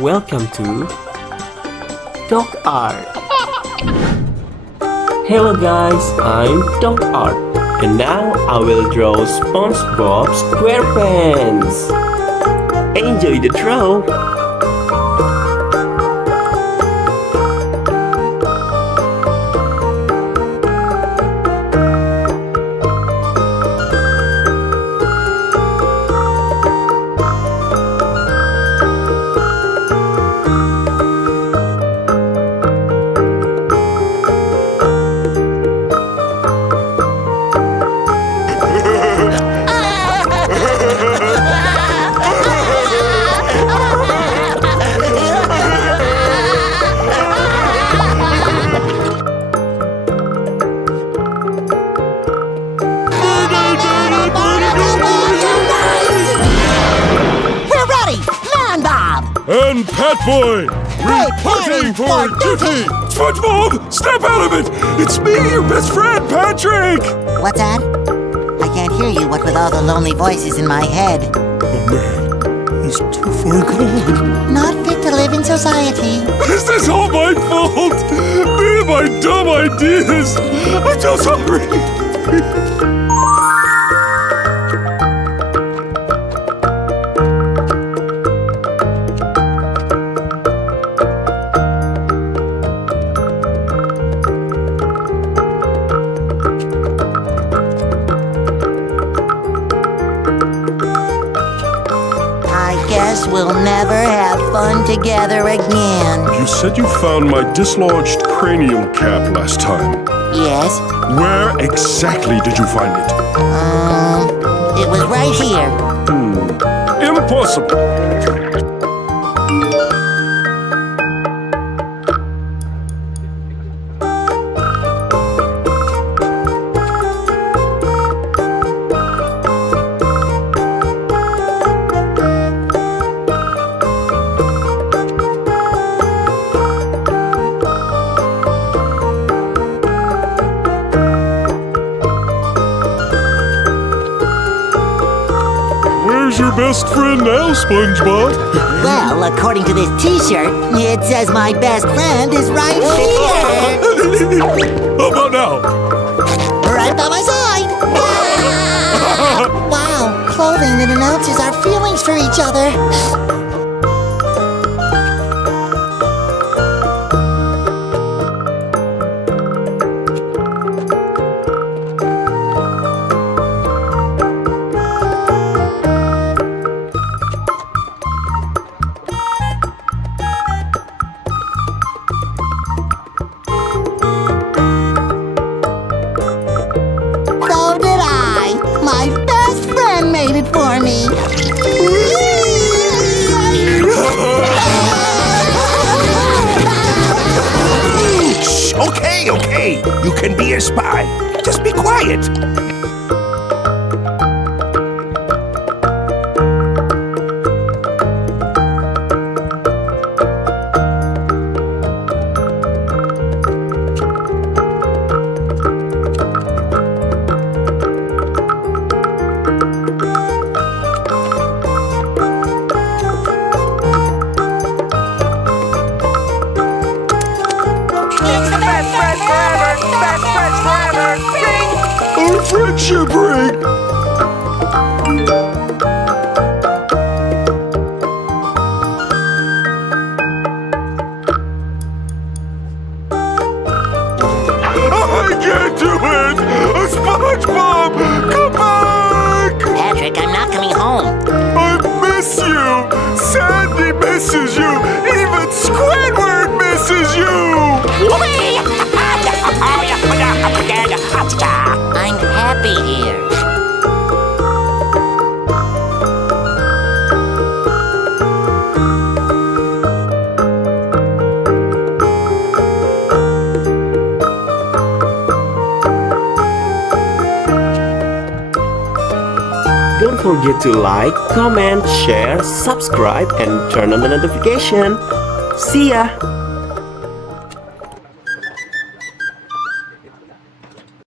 welcome to DocArt. Hello guys, I'm DocArt and now I will draw Spongebob Squarepants. Enjoy the draw! And Pat Boy, reporting for duty! SpongeBob, step out of it! It's me, your best friend, Patrick! What's that? I can't hear you, what with all the lonely voices in my head. Oh man, he's too far gone. Not fit to live in society. This is all my fault! Me and my dumb ideas! I'm so sorry! Guess we'll never have fun together again. You said you found my dislodged cranial cap last time. Yes. Where exactly did you find it? It was right here. Impossible. Where's your best friend now, SpongeBob? Well, according to this t-shirt, it says my best friend is right here. How about now? Right by my side. Wow, clothing that announces our feelings for each other. My best friend made it for me. Shh, okay. You can be a spy. Just be quiet. Our friendship ring! I can't do it! SpongeBob, come back! Patrick, I'm not coming home. I miss you! Sandy misses you! Even Squidward misses you! I'm happy here. Don't forget to like, comment, share, subscribe, and turn on the notification. See ya!